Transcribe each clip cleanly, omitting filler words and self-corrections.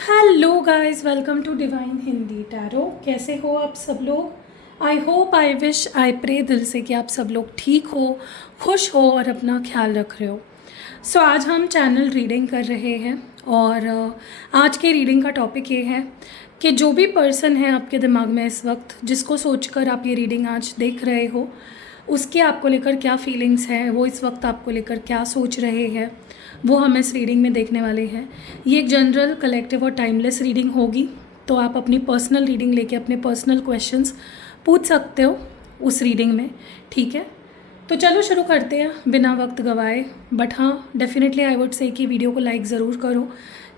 Hello guys, welcome to Divine Hindi Tarot. कैसे हो आप सब लोग? I hope, I wish, I pray दिल से कि आप सब लोग ठीक हो, खुश हो और अपना ख्याल रख रहे हो। सो आज हम चैनल रीडिंग कर रहे हैं और आज के रीडिंग का टॉपिक ये है कि जो भी पर्सन है आपके दिमाग में इस वक्त, जिसको सोचकर आप ये रीडिंग आज देख रहे हो, उसके आपको लेकर क्या फीलिंग्स हैं, वो इस वक्त आपको लेकर क्या सोच रहे हैं, वो हम इस रीडिंग में देखने वाले हैं। ये एक जनरल, कलेक्टिव और टाइमलेस रीडिंग होगी, तो आप अपनी पर्सनल रीडिंग लेके अपने पर्सनल क्वेश्चंस पूछ सकते हो उस रीडिंग में, ठीक है? तो चलो शुरू करते हैं बिना वक्त गवाए। बट हाँ, डेफिनेटली आई वुड से कि वीडियो को लाइक ज़रूर करो,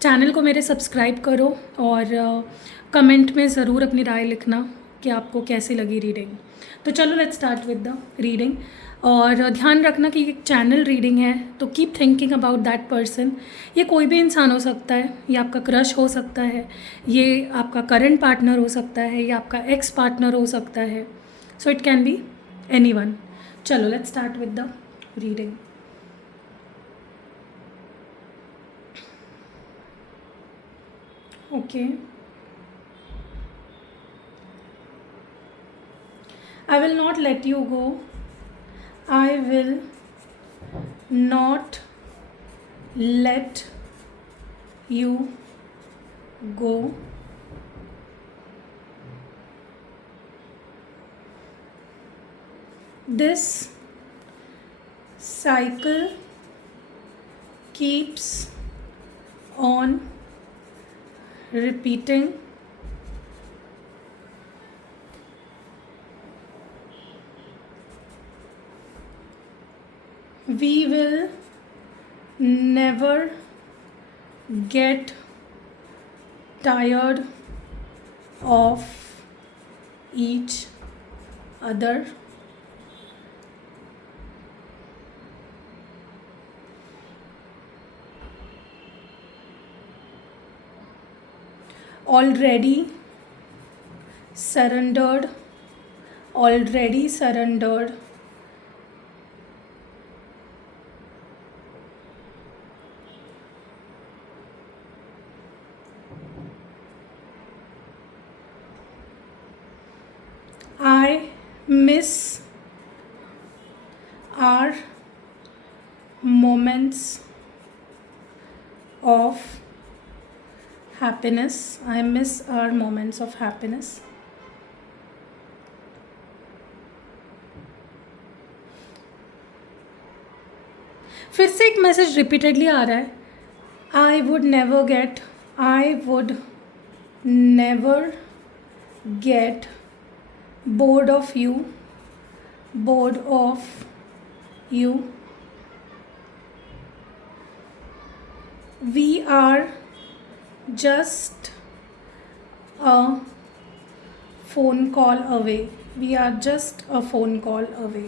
चैनल को मेरे सब्सक्राइब करो और कमेंट में ज़रूर अपनी राय लिखना कि आपको कैसी लगी रीडिंग। तो चलो let's start with the reading. और ध्यान रखना कि एक चैनल रीडिंग है, तो keep thinking about that person. ये कोई भी इंसान हो सकता है, ये आपका क्रश हो सकता है, ये आपका करंट पार्टनर हो सकता है, ये आपका एक्स पार्टनर हो सकता है। So it can be anyone. चलो let's start with the reading. Okay, I will not let you go. I will not let you go. This cycle keeps on repeating. We will never get tired of each other. Already surrendered. Already surrendered. I miss our moments of happiness. I miss our moments of happiness. फिर से एक message repeatedly आ रहा है, I would never get bored of you. We are just a phone call away.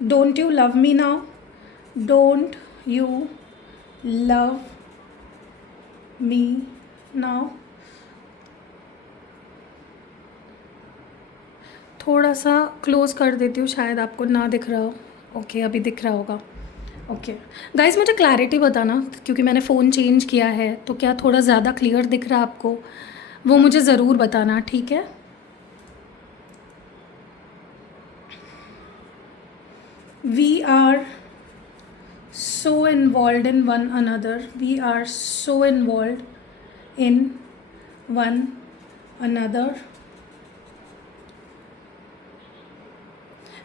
Don't you love me now? Don't you love me now? थोड़ा सा close कर देती हूँ, शायद आपको ना दिख रहा हो। ओके, अभी दिख रहा होगा। ओके गाइस, मुझे क्लैरिटी बताना, क्योंकि मैंने फ़ोन चेंज किया है, तो क्या थोड़ा ज़्यादा क्लियर दिख रहा है आपको? वो मुझे ज़रूर बताना, ठीक है? We are so involved in one another. We are so involved in one another.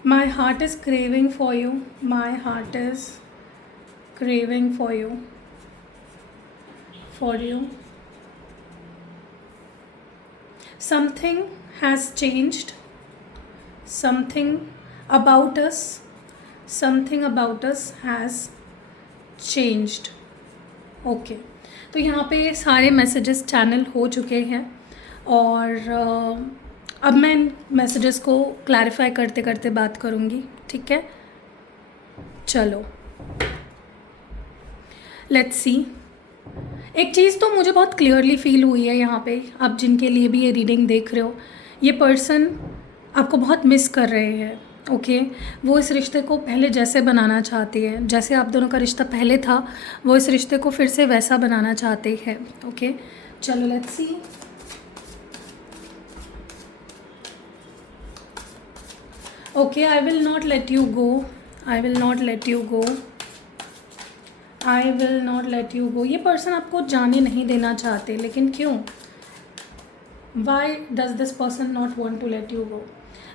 My heart is craving for you. My heart is craving for you. Something has changed. Something about us has changed. Okay, तो यहाँ पे सारे messages channel हो चुके हैं और अब मैं इन मैसेजेस को क्लैरिफाई करते करते बात करूँगी, ठीक है? चलो लेट्स सी। एक चीज़ तो मुझे बहुत क्लियरली फील हुई है यहाँ पे, आप जिनके लिए भी ये रीडिंग देख रहे हो, ये पर्सन आपको बहुत मिस कर रहे हैं। ओके। वो इस रिश्ते को पहले जैसे बनाना चाहती है, जैसे आप दोनों का रिश्ता पहले था, वो इस रिश्ते को फिर से वैसा बनाना चाहते हैं। ओके, चलो let's see. Okay, I will not let you go, I will not let you go, I will not let you go. ये पर्सन आपको जाने नहीं देना चाहते, लेकिन क्यों? Why does this person not want to let you go?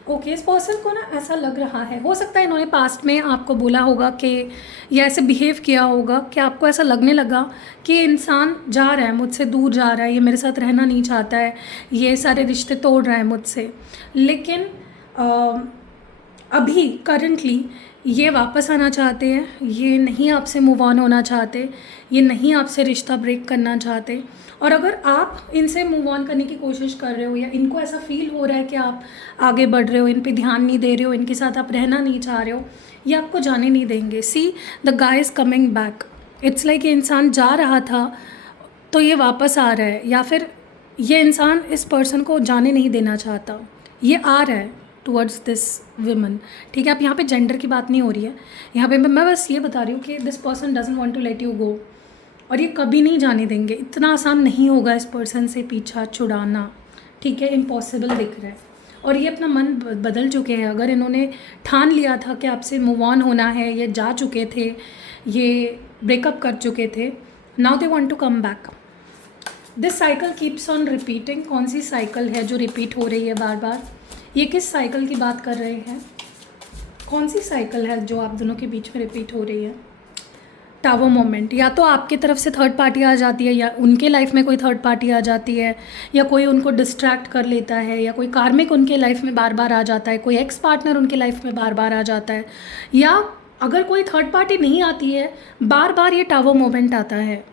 Okay, इस person को ना ऐसा लग रहा है, हो सकता है इन्होंने पास्ट में आपको बोला होगा कि या ऐसे बिहेव किया होगा कि आपको ऐसा लगने लगा कि ये इंसान जा रहा है, मुझसे दूर जा रहा है, ये मेरे साथ रहना नहीं चाहता है, ये सारे रिश्ते तोड़ रहा है मुझसे। लेकिन अभी करंटली ये वापस आना चाहते हैं, ये नहीं आपसे मूव ऑन होना चाहते, ये नहीं आपसे रिश्ता ब्रेक करना चाहते। और अगर आप इनसे मूव ऑन करने की कोशिश कर रहे हो या इनको ऐसा फील हो रहा है कि आप आगे बढ़ रहे हो, इन पे ध्यान नहीं दे रहे हो, इनके साथ आप रहना नहीं चाह रहे हो, ये आपको जाने नहीं देंगे। See the guy is coming back. It's like ये इंसान जा रहा था तो ये वापस आ रहा है, या फिर ये इंसान इस पर्सन को जाने नहीं देना चाहता, ये आ रहा है टुवर्ड्स दिस वुमन। ठीक है, अब यहाँ पे जेंडर की बात नहीं हो रही है, यहाँ पे मैं बस ये बता रही हूँ कि this person doesn't want to let you go, और ये कभी नहीं जाने देंगे। इतना आसान नहीं होगा इस पर्सन से पीछा छुड़ाना। ठीक है, इम्पॉसिबल दिख रहा है, और ये अपना मन बदल चुके हैं। अगर इन्होंने ठान लिया था कि आपसे मूव ऑन होना है, ये जा चुके थे, ये ब्रेकअप कर चुके थे, now they want to come back. This cycle keeps on repeating. कौन सी साइकिल है जो रिपीट हो रही है बार बार? ये किस साइकिल की बात कर रहे हैं? कौन सी साइकिल है जो आप दोनों के बीच में रिपीट हो रही है? Tower moment. या तो आपकी तरफ से थर्ड पार्टी आ जाती है, या उनके लाइफ में कोई थर्ड पार्टी आ जाती है, या कोई उनको डिस्ट्रैक्ट कर लेता है, या कोई कार्मिक उनके लाइफ में बार बार आ जाता है, कोई एक्स पार्टनर उनके लाइफ में बार बार आ जाता है, या अगर कोई थर्ड पार्टी नहीं आती है, बार बार ये टावर मोमेंट आता है,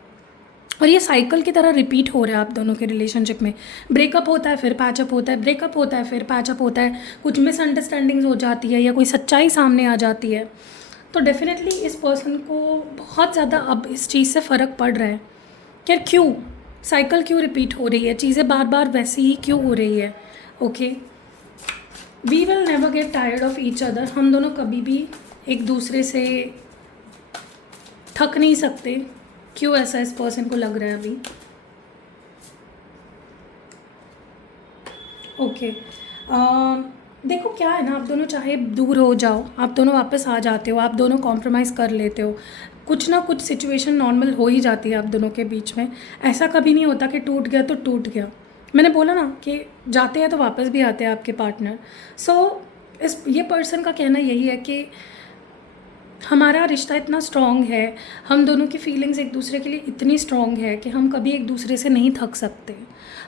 और ये साइकिल की तरह रिपीट हो रहा है आप दोनों के रिलेशनशिप में। ब्रेकअप होता है, फिर पैचअप होता है, ब्रेकअप होता है, फिर पैचअप होता है, कुछ मिसअंडरस्टैंडिंग्स हो जाती है, या कोई सच्चाई सामने आ जाती है। तो डेफिनेटली इस पर्सन को बहुत ज़्यादा अब इस चीज़ से फ़र्क पड़ रहा है कि यार क्यों साइकिल क्यों रिपीट हो रही है, चीज़ें बार बार वैसी ही क्यों हो रही है। Okay, we will never get tired of each other. हम दोनों कभी भी एक दूसरे से थक नहीं सकते। क्यों ऐसा इस पर्सन को लग रहा है अभी? ओके, देखो क्या है ना, आप दोनों चाहे दूर हो जाओ, आप दोनों वापस आ जाते हो, आप दोनों कॉम्प्रोमाइज़ कर लेते हो, कुछ ना कुछ सिचुएशन नॉर्मल हो ही जाती है आप दोनों के बीच में। ऐसा कभी नहीं होता कि टूट गया तो टूट गया। मैंने बोला ना कि जाते हैं तो वापस भी आते हैं आपके पार्टनर। सो ये पर्सन का कहना यही है कि हमारा रिश्ता इतना स्ट्रॉन्ग है, हम दोनों की फीलिंग्स एक दूसरे के लिए इतनी स्ट्रॉन्ग है कि हम कभी एक दूसरे से नहीं थक सकते,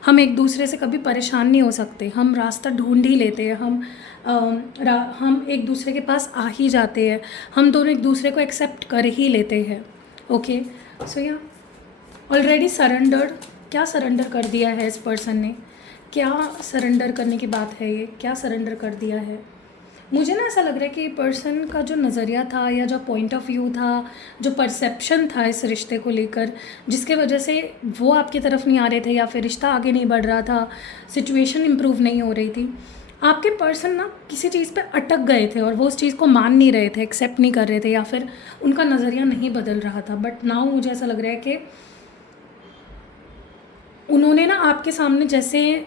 हम एक दूसरे से कभी परेशान नहीं हो सकते, हम रास्ता ढूंढ ही लेते हैं, हम एक दूसरे के पास आ ही जाते हैं, हम दोनों एक दूसरे को एक्सेप्ट कर ही लेते हैं। ओके, सो या ऑलरेडी सरेंडर्ड। क्या सरेंडर कर दिया है इस पर्सन ने? क्या सरेंडर करने की बात है ये? क्या सरेंडर कर दिया है? मुझे ना ऐसा लग रहा है कि पर्सन का जो नज़रिया था, या जो पॉइंट ऑफ व्यू था, जो परसेप्शन था इस रिश्ते को लेकर, जिसके वजह से वो आपकी तरफ नहीं आ रहे थे, या फिर रिश्ता आगे नहीं बढ़ रहा था, सिचुएशन इम्प्रूव नहीं हो रही थी, आपके पर्सन ना किसी चीज़ पे अटक गए थे और वो उस चीज़ को मान नहीं रहे थे, एक्सेप्ट नहीं कर रहे थे, या फिर उनका नज़रिया नहीं बदल रहा था। बट नाउ मुझे ऐसा लग रहा है कि उन्होंने ना आपके सामने जैसे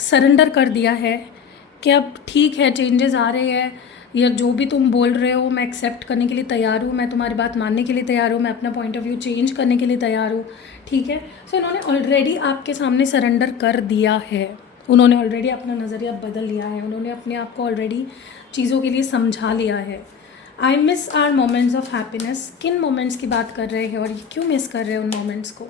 सरेंडर कर दिया है कि अब ठीक है, चेंजेस आ रहे हैं, या जो भी तुम बोल रहे हो मैं एक्सेप्ट करने के लिए तैयार हूँ, मैं तुम्हारी बात मानने के लिए तैयार हूँ, मैं अपना पॉइंट ऑफ व्यू चेंज करने के लिए तैयार हूँ। ठीक है, सो इन्होंने ऑलरेडी आपके सामने सरेंडर कर दिया है, उन्होंने ऑलरेडी अपना नज़रिया बदल लिया है, उन्होंने अपने आप को ऑलरेडी चीज़ों के लिए समझा लिया है। I miss our moments of happiness. किन मोमेंट्स की बात कर रहे हैं, और ये क्यों मिस कर रहे हैं उन मोमेंट्स को?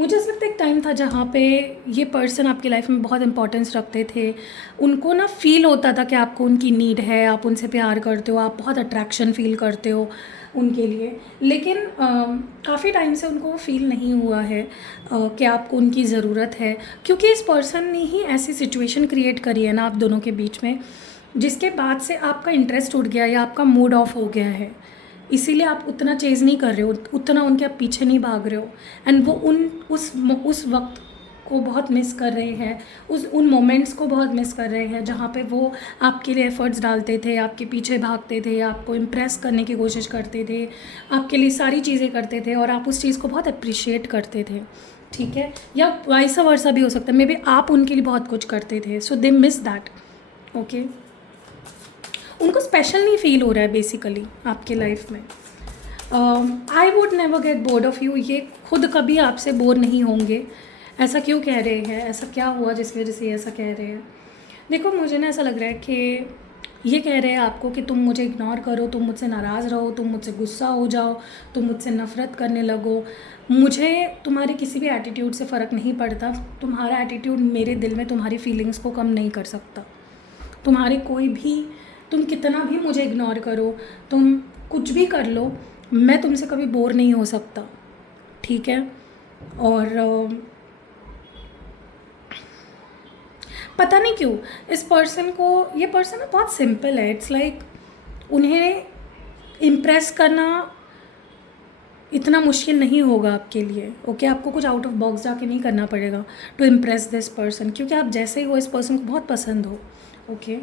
मुझे ऐसा लगता है एक टाइम था जहाँ पे ये पर्सन आपकी लाइफ में बहुत इंपॉर्टेंस रखते थे, उनको ना फील होता था कि आपको उनकी नीड है, आप उनसे प्यार करते हो, आप बहुत अट्रैक्शन फील करते हो उनके लिए। लेकिन काफ़ी टाइम से उनको फील नहीं हुआ है कि आपको उनकी ज़रूरत है, क्योंकि इस पर्सन ने ही ऐसी सिचुएशन क्रिएट करी है ना आप दोनों के बीच में, जिसके बाद से आपका इंटरेस्ट उठ गया या आपका मूड ऑफ हो गया है। इसीलिए आप उतना चेज़ नहीं कर रहे हो, उतना उनके आप पीछे नहीं भाग रहे हो, एंड वो उस वक्त को बहुत मिस कर रहे हैं, उन मोमेंट्स को बहुत मिस कर रहे हैं जहाँ पे वो आपके लिए एफ़र्ट्स डालते थे, आपके पीछे भागते थे, आपको इम्प्रेस करने की कोशिश करते थे, आपके लिए सारी चीज़ें करते थे और आप उस चीज़ को बहुत अप्रिशिएट करते थे, ठीक है। या वाइस वर्सा भी हो सकता है, मे बी आप उनके लिए बहुत कुछ करते थे, सो दे मिस दैट, ओके। उनको स्पेशल नहीं फील हो रहा है बेसिकली आपके लाइफ में। I would never get bored of you, ये खुद कभी आपसे बोर नहीं होंगे। ऐसा क्यों कह रहे हैं, ऐसा क्या हुआ जिसकी वजह से ऐसा कह रहे हैं? देखो, मुझे ना ऐसा लग रहा है कि ये कह रहे हैं आपको कि तुम मुझे इग्नोर करो, तुम मुझसे नाराज़ रहो, तुम मुझसे गुस्सा हो जाओ, तुम मुझसे नफ़रत करने लगो। मुझे तुम्हारे किसी भी एटीट्यूड से फ़र्क नहीं पड़ता। तुम्हारा एटीट्यूड मेरे दिल में तुम्हारी फीलिंग्स को कम नहीं कर सकता। तुम्हारे कोई भी, तुम कितना भी मुझे इग्नोर करो, तुम कुछ भी कर लो, मैं तुमसे कभी बोर नहीं हो सकता, ठीक है। और पता नहीं क्यों इस पर्सन को, ये पर्सन ना बहुत सिंपल है। इट्स लाइक उन्हें इम्प्रेस करना इतना मुश्किल नहीं होगा आपके लिए, ओके। आपको कुछ आउट ऑफ बॉक्स जाके नहीं करना पड़ेगा टू इम्प्रेस दिस पर्सन, क्योंकि आप जैसे ही हो इस पर्सन को बहुत पसंद हो, okay.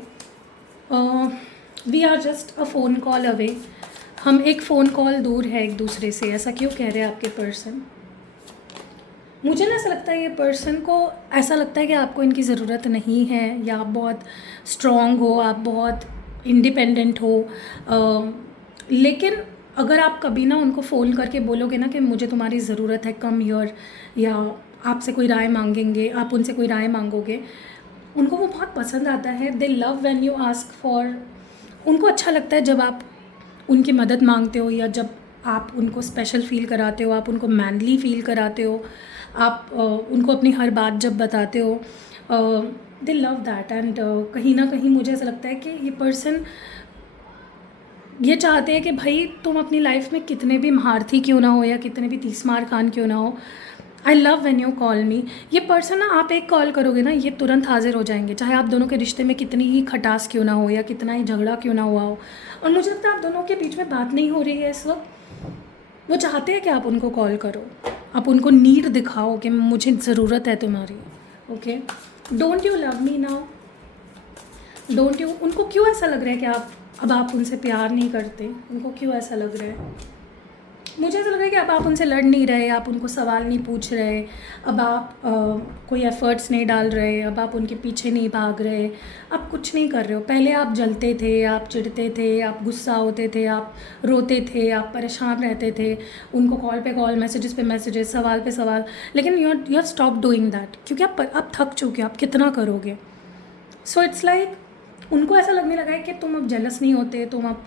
We are just a phone call away, हम एक फ़ोन कॉल दूर है एक दूसरे से। ऐसा क्यों कह रहे हैं आपके पर्सन? मुझे ना ऐसा लगता है ये पर्सन को ऐसा लगता है कि आपको इनकी ज़रूरत नहीं है, या आप बहुत स्ट्रॉन्ग हो, आप बहुत इंडिपेंडेंट हो। लेकिन अगर आप कभी ना उनको फ़ोन करके बोलोगे ना कि मुझे तुम्हारी ज़रूरत है, कम हियर, या आपसे कोई राय मांगेंगे, आप उनसे कोई राय मांगोगे, उनको वो बहुत पसंद आता है। दे love when you ask for, उनको अच्छा लगता है जब आप उनकी मदद मांगते हो, या जब आप उनको स्पेशल फ़ील कराते हो, आप उनको मैनली फ़ील कराते हो, आप उनको अपनी हर बात जब बताते हो, दे लव दैट। एंड कहीं ना कहीं मुझे ऐसा लगता है कि ये पर्सन ये चाहते हैं कि भाई तुम अपनी लाइफ में कितने भी महारथी क्यों ना हो, या कितने भी तीसमार खान क्यों ना हो, I love when you call मी। ये पर्सन ना, आप एक कॉल करोगे ना, ये तुरंत हाजिर हो जाएंगे, चाहे आप दोनों के रिश्ते में कितनी ही खटास क्यों ना हो, या कितना ही झगड़ा क्यों ना हुआ हो। और मुझे लगता है आप दोनों के बीच में बात नहीं हो रही है इस वक्त, वो चाहते हैं कि आप उनको कॉल करो, आप उनको नीड दिखाओ कि मुझे ज़रूरत है तुम्हारी, okay. Don't you love me now, don't you. उनको क्यों ऐसा लग रहा है कि आप उनसे प्यार नहीं करते? उनको क्यों ऐसा लग रहा है? मुझे ऐसा लग रहा है कि अब आप उनसे लड़ नहीं रहे, आप उनको सवाल नहीं पूछ रहे, अब आप कोई एफ़र्ट्स नहीं डाल रहे, अब आप उनके पीछे नहीं भाग रहे, आप कुछ नहीं कर रहे हो। पहले आप जलते थे, आप चिढ़ते थे, आप गुस्सा होते थे, आप रोते थे, आप परेशान रहते थे, उनको कॉल पे कॉल, मैसेजेस पे मैसेजेस, सवाल पे सवाल, लेकिन you have stop doing that, क्योंकि आप थक चुके हो, आप कितना करोगे। सो इट्स लाइक उनको ऐसा लगने लगा है कि तुम अब जेलस नहीं होते, तुम अब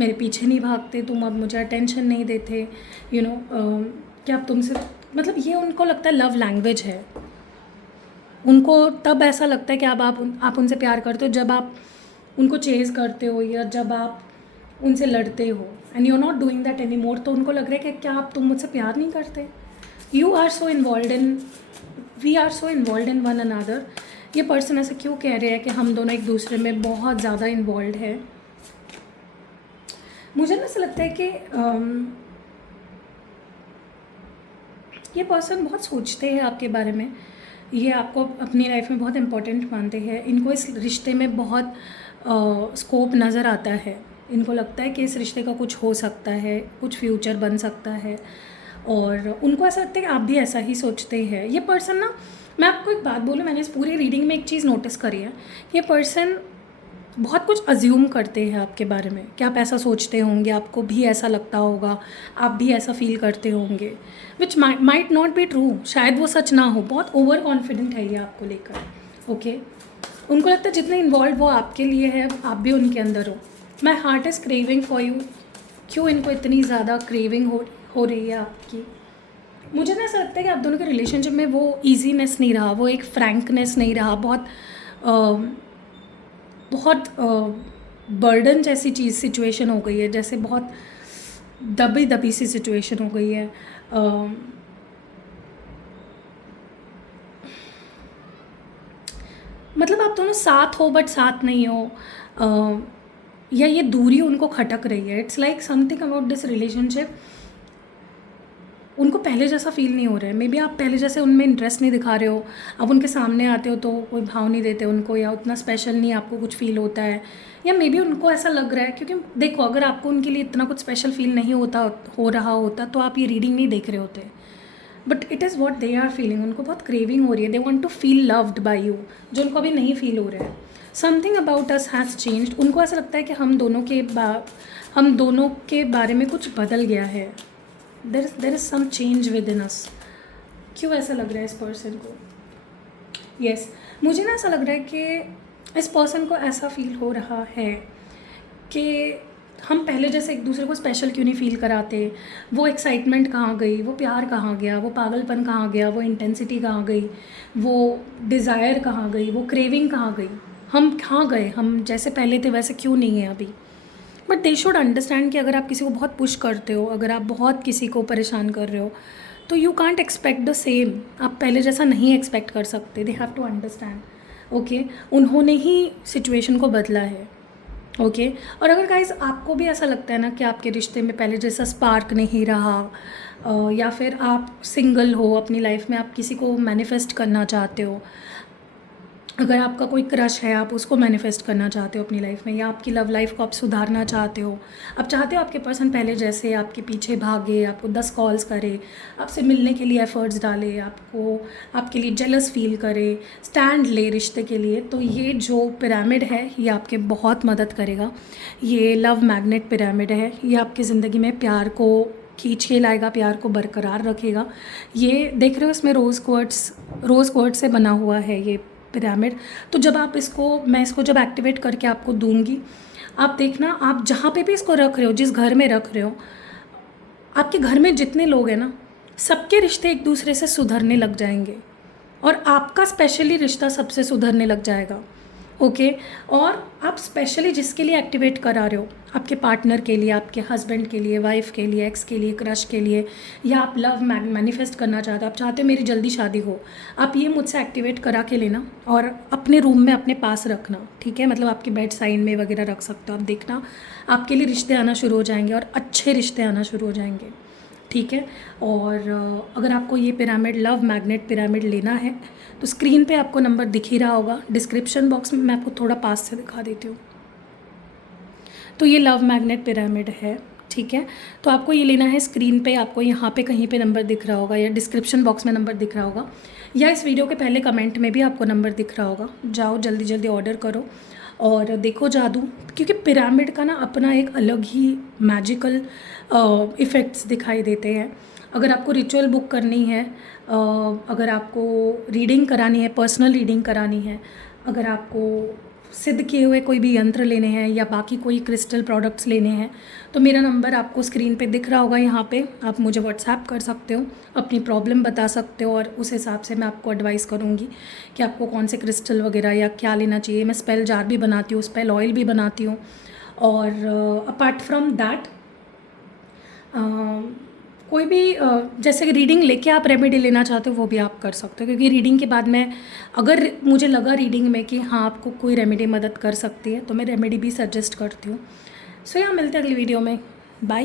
मेरे पीछे नहीं भागते, तुम अब मुझे अटेंशन नहीं देते, यू नो, कि अब तुमसे, मतलब ये उनको लगता है लव लैंग्वेज है। उनको तब ऐसा लगता है कि अब आप उनसे प्यार करते हो जब आप उनको चेज़ करते हो, या जब आप उनसे लड़ते हो, and you are not doing that any more. तो उनको लग रहा है कि क्या तुम मुझसे प्यार नहीं करते? You are so involve in, we are so involve in one another. ये पर्सन ऐसा क्यों कह रहे हैं कि हम दोनों एक दूसरे में बहुत ज़्यादा इन्वॉल्व है? मुझे ना ऐसा लगता है कि ये पर्सन बहुत सोचते हैं आपके बारे में, ये आपको अपनी लाइफ में बहुत इम्पोर्टेंट मानते हैं, इनको इस रिश्ते में बहुत स्कोप नज़र आता है, इनको लगता है कि इस रिश्ते का कुछ हो सकता है, कुछ फ्यूचर बन सकता है, और उनको ऐसा लगता है कि आप भी ऐसा ही सोचते हैं। ये पर्सन ना, मैं आपको एक बात बोलूँ, मैंने इस पूरी रीडिंग में एक चीज़ नोटिस करी है, ये पर्सन बहुत कुछ अज्यूम करते हैं आपके बारे में कि आप ऐसा सोचते होंगे, आपको भी ऐसा लगता होगा, आप भी ऐसा फील करते होंगे, which might not be true, शायद वो सच ना हो। बहुत ओवर कॉन्फिडेंट है ये आपको लेकर, ओके। उनको लगता है जितने इन्वॉल्व वो आपके लिए है, आप भी उनके अंदर हो। My heart is craving for you, क्यों इनको इतनी ज़्यादा क्रेविंग हो रही है आपकी? मुझे ना ऐसा लगता है कि आप दोनों के रिलेशनशिप में वो ईजीनेस नहीं रहा, वो एक फ्रैंकनेस नहीं रहा, बहुत बर्डन जैसी चीज़ सिचुएशन हो गई है, जैसे बहुत दबी दबी सी सिचुएशन हो गई है। मतलब आप दोनों साथ हो बट साथ नहीं हो, या ये दूरी उनको खटक रही है। It's like something about this relationship उनको पहले जैसा फ़ील नहीं हो रहा है। मे बी आप पहले जैसे उनमें इंटरेस्ट नहीं दिखा रहे हो, अब उनके सामने आते हो तो कोई भाव नहीं देते उनको, या उतना स्पेशल नहीं आपको कुछ फ़ील होता है, या मे बी उनको ऐसा लग रहा है। क्योंकि देखो, अगर आपको उनके लिए इतना कुछ स्पेशल फ़ील नहीं हो रहा होता तो आप ये रीडिंग नहीं देख रहे होते। But it is what they are feeling. उनको बहुत क्रेविंग हो रही है, they want to feel loved by you, जो उनको अभी नहीं फील हो रहा है। Something about us has changed. उनको ऐसा लगता है कि हम दोनों के बारे में कुछ बदल गया है। There is some change within us. क्यों ऐसा लग रहा है इस पर्सन को? यस, मुझे ना ऐसा लग रहा है कि इस पर्सन को ऐसा फील हो रहा है कि हम पहले जैसे एक दूसरे को स्पेशल क्यों नहीं फील कराते। वो एक्साइटमेंट कहाँ गई, वो प्यार कहाँ गया, वो पागलपन कहाँ गया, वो इंटेंसिटी कहाँ गई, वो डिज़ायर कहाँ गई, वो क्रेविंग कहाँ गई। हम कहाँ गए? हम जैसे पहले थे वैसे क्यों नहीं है अभी? बट दे शुड अंडरस्टैंड कि अगर आप किसी को बहुत पुश करते हो, अगर आप बहुत किसी को परेशान कर रहे हो, तो you can't expect the same. आप पहले जैसा नहीं एक्सपेक्ट कर सकते। They have to understand. Okay, उन्होंने ही सिचुएशन को बदला है। ओके और अगर गाइस आपको भी ऐसा लगता है ना कि आपके रिश्ते में पहले जैसा स्पार्क नहीं रहा, या फिर आप सिंगल हो, अपनी लाइफ में आप किसी को मैनिफेस्ट करना चाहते हो, अगर आपका कोई क्रश है आप उसको मैनिफेस्ट करना चाहते हो अपनी लाइफ में, या आपकी लव लाइफ को आप सुधारना चाहते हो, आप चाहते हो आपके पर्सन पहले जैसे आपके पीछे भागे, आपको 10 कॉल्स करे, आपसे मिलने के लिए एफर्ट्स डाले, आपके लिए जेलस फील करे, स्टैंड ले रिश्ते के लिए, तो ये जो पिरामिड है ये आपके बहुत मदद करेगा। ये लव मैग्नेट पिरामिड है। ये आपकी ज़िंदगी में प्यार को खींच के लाएगा, प्यार को बरकरार रखेगा। ये देख रहे हो इसमें रोज़ क्वार्ट्स से बना हुआ है ये पिरामिड। तो जब आप मैं इसको जब एक्टिवेट करके आपको दूंगी, आप देखना, आप जहाँ पे भी इसको रख रहे हो, जिस घर में रख रहे हो, आपके घर में जितने लोग हैं ना, सबके रिश्ते एक दूसरे से सुधरने लग जाएंगे, और आपका स्पेशली रिश्ता सबसे सुधरने लग जाएगा। ओके और आप स्पेशली जिसके लिए एक्टिवेट करा रहे हो, आपके पार्टनर के लिए, आपके हस्बैंड के लिए, वाइफ के लिए, एक्स के लिए, क्रश के लिए, या आप लव मैनिफेस्ट करना चाहते हो, आप चाहते हो मेरी जल्दी शादी हो, आप ये मुझसे एक्टिवेट करा के लेना और अपने रूम में अपने पास रखना। ठीक है, मतलब आपके बेड साइड में वगैरह रख सकते हो। आप देखना आपके लिए रिश्ते आना शुरू हो जाएंगे, और अच्छे रिश्ते आना शुरू हो जाएंगे। ठीक है, और अगर आपको ये पिरामिड, लव मैग्नेट पिरामिड लेना है, तो स्क्रीन पे आपको नंबर दिख ही रहा होगा, डिस्क्रिप्शन बॉक्स में मैं आपको थोड़ा पास से दिखा देती हूँ। तो ये लव मैग्नेट पिरामिड है। ठीक है, तो आपको ये लेना है। स्क्रीन पे आपको यहाँ पे कहीं पे नंबर दिख रहा होगा, या डिस्क्रिप्शन बॉक्स में नंबर दिख रहा होगा, या इस वीडियो के पहले कमेंट में भी आपको नंबर दिख रहा होगा। जाओ जल्दी जल्दी ऑर्डर करो और देखो जादू, क्योंकि पिरामिड का ना अपना एक अलग ही मैजिकल इफ़ेक्ट्स दिखाई देते हैं। अगर आपको रिचुअल बुक करनी है, अगर आपको रीडिंग करानी है, पर्सनल रीडिंग करानी है, अगर आपको सिद्ध किए हुए कोई भी यंत्र लेने हैं, या बाकी कोई क्रिस्टल प्रोडक्ट्स लेने हैं, तो मेरा नंबर आपको स्क्रीन पे दिख रहा होगा। यहाँ पे आप मुझे व्हाट्सएप कर सकते हो, अपनी प्रॉब्लम बता सकते हो, और उस हिसाब से मैं आपको एडवाइस करूँगी कि आपको कौन से क्रिस्टल वगैरह या क्या लेना चाहिए। मैं स्पेल जार भी बनाती हूँ, स्पेल ऑयल भी बनाती हूँ, और अपार्ट फ्रॉम दैट कोई भी जैसे रीडिंग लेके आप रेमेडी लेना चाहते हो वो भी आप कर सकते हो, क्योंकि रीडिंग के बाद मैं, अगर मुझे लगा रीडिंग में कि हाँ आपको कोई रेमेडी मदद कर सकती है, तो मैं रेमेडी भी सजेस्ट करती हूँ। सो यहाँ मिलते हैं अगली वीडियो में। बाय।